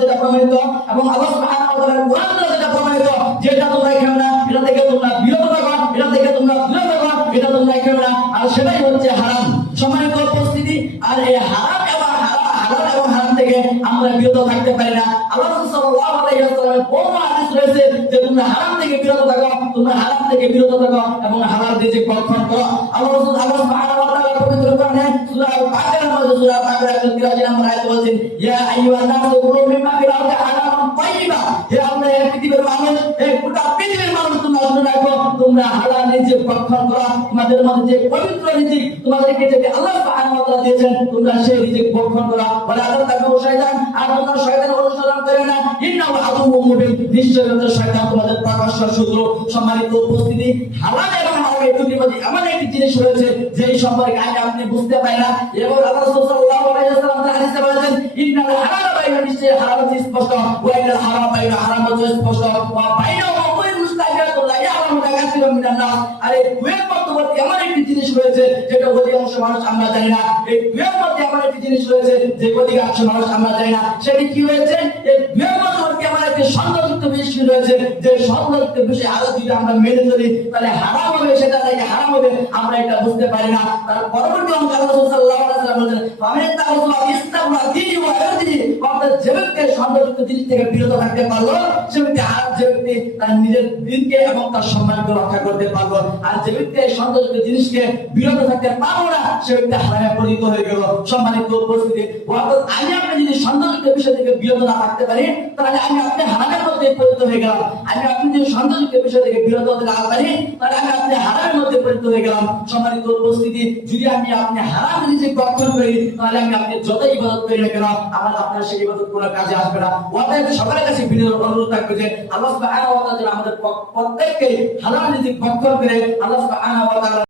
যেটা প্রমাণিত এবং আল্লাহ সুবহানাহু ওয়া তাআলার যেটা প্রমাণিত, যেটা তোমরা খেও না, এটা থেকে তোমরা বিরত থাকো, এটা থেকে তোমরা দূরে থাকো, এটা তোমরা খেও না। আর সেটাই হচ্ছে হারাম। সম্মানিত উপস্থিতি, আর এই হারাম এবং হালাল এবং হারাম থেকে আমরা বিরত থাকতে পারি না। আল্লাহ সাল্লাল্লাহু আলাইহি ওয়াসাল্লামের বহু যে তোমরা হারাম থেকে বিরত থাকো, তোমরা হারাম থেকে বিরত থাকো এবং হালাল রিজিক ভক্ষণ করো। আল্লাহ আল্লাহ সুবহানাহু ওয়া তাআলা পবিত্র কোরআনে সূরা আল-বাকারার মধ্যে সূরা আল-বাকারার 183 নম্বর আয়াতে বলেছেন আইয়ুহান নাসু কুলু মিম্মা ফিল আরদি হালালান তাইয়্যিবা হে আমরা এই পৃথিবীর মানুষ এই গোটা পৃথিবীর মানুষ, তোমরা শুনে রাখো, তোমরা হালাল রিজিক ভক্ষণ করো। তোমাদের মধ্যে যে পবিত্র রিজিক তোমাদেরকে আল্লাহ দিয়েছেন, তোমরা সেই রিজিক ভক্ষণ করো। শয়তান আর তোমরা শয়তানের ইন্নাহু আদুউম মুবিন নিশ্চয় হচ্ছে শয়তান তোমাদের প্রকাশ্য শত্রু একটি জিনিস রয়েছে যে সম্পর্কে আগে আপনি বুঝতে পারেন না। এবং ইন্নাল মিনান নাস আর এই দুয়ের মধ্যবর্তী এমন একটি জিনিস রয়েছে যেটা অধিকাংশ মানুষ আমরা জানি না। এই দুয়ের মধ্যে এমন একটি জিনিস রয়েছে যে অধিকাংশ মানুষ আমরা জানি না। সেটি কি হয়েছে এই দুয়ের মধ্যবর্তী এমন একটি সন্দেহযুক্ত বিষয় রয়েছে যে সন্দেহযুক্ত বিষয় আরও যদি আমরা মেনে চলি, তাহলে হারাম হবে, সেটা নাকি হারাম হবে, আমরা এটা বুঝতে পারি না। তার পরবর্তী অংশ আল্লাহ সাল্লাল্লাহু আলাইহি আমি তাআলা ইসলামরা দিন অর্থাৎ যে ব্যক্তি সন্দেহযুক্ত জিনিস থেকে বিরত থাকতে পারল সে ব্যক্তি আর যে তার নিজের দিনকে এবং তার সম্মানকে রক্ষা করতে পারল। আর যে ব্যক্তি জিনিসকে বিরত থাকতে পারল না সে ব্যক্তি হারামে পরিণত হয়ে গেল। সম্মানিত উপস্থিতি আমি আপনি বিষয় থেকে বিরত না থাকতে পারি, তাহলে আমি আপনি হারামের মধ্যে পরিণত হয়ে গেলাম। আমি আপনি যদি বিষয় থেকে বিরত হতে না পারি, তাহলে আমি আপনি হারামের মধ্যে পরিণত হয়ে গেলাম। সম্মানিত উপস্থিতি, যদি আমি আপনি হারাম নিজে গঠন করি, তাহলে আমি আপনি যত ইবাদত করি না কেন, আমার আপনার সেই ইবাদত কোনো কাজে আসবে না। অতএব সবার কাছে বিনীত অনুরোধ থাকবে যে, আল্লাহ আমাদের প্রত্যেককে হালাল রিজিক ভক্ষণ করে, আল্লাহ